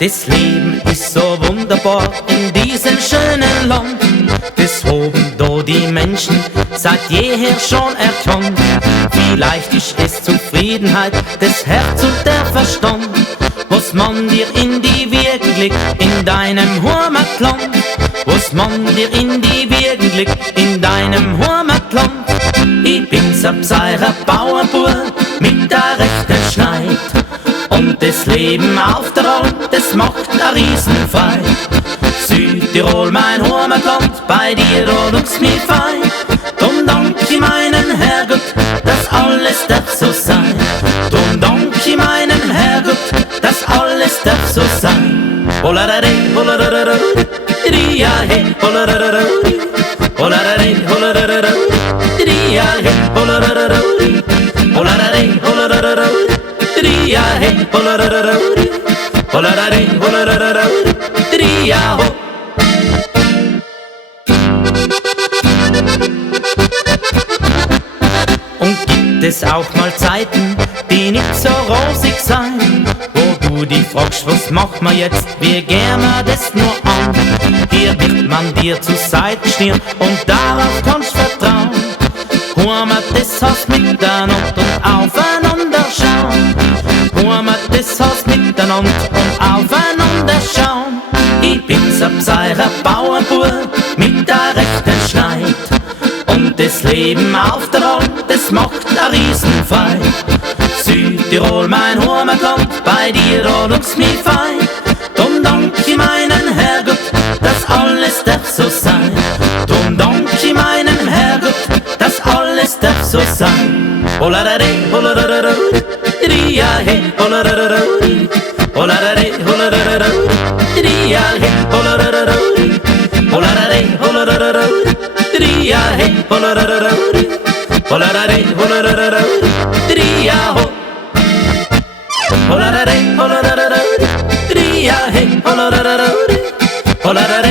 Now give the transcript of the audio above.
Das Leben ist so wunderbar in diesem schönen Land. Das haben da die Menschen seit jeher schon erkannt. Vielleicht ist es Zufriedenheit, das Herz und der Verstand, was man dir in die Wiege legt, in deinem Heimatland. Was man dir in die Wiege legt, in deinem Heimatland. Ich bin's ein Pseirer Bauernbub mit der rechten Schneid. Und das Leben auf der Alm, das macht a Riesenfrei. Südtirol, mein Heimatland, bei dir da duck's mich fein. Drum dank ich meinem Herrgott, dass alles darf so sein. Drum dank ich meinem Herrgott, dass alles darf so sein. Holarare, holarare, ria he, holarare, holarare, holarare, ria he, holarare, holarare, holarare, ria he, holarare, holarare, holarare, ria ho. Und gibt es auch mal Zeiten, die nicht so rosig sein, wo du dich fragst, was macht man jetzt, wie gehen wir das nur an? Hier wird man dir zur Seite stehen und darauf kannst vertrauen. Heimat, das heißt miteinander und aufeinander schauen. Heimat, das heißt miteinander und aufeinander schauen. Ich bin's ein Pseirer Bauernbub mit der rechten Schneid. Und das Leben auf der Alm, das macht a Riesenfrei. Südtirol, mein Heimatland, bei dir da duck's mich fein. Drum dank ich meinen Herrgott, dass alles darf so sein. Drum dank ich meinem Herrgott, dass alles darf so sein. Holarare, holarare, ria he, holarare, holarare, holarare, ria he, holarare, holarare, holarare, ria he, holarare, holarare, holarare, ria ho. Holarare, holarare, ria he, holarare, holarare.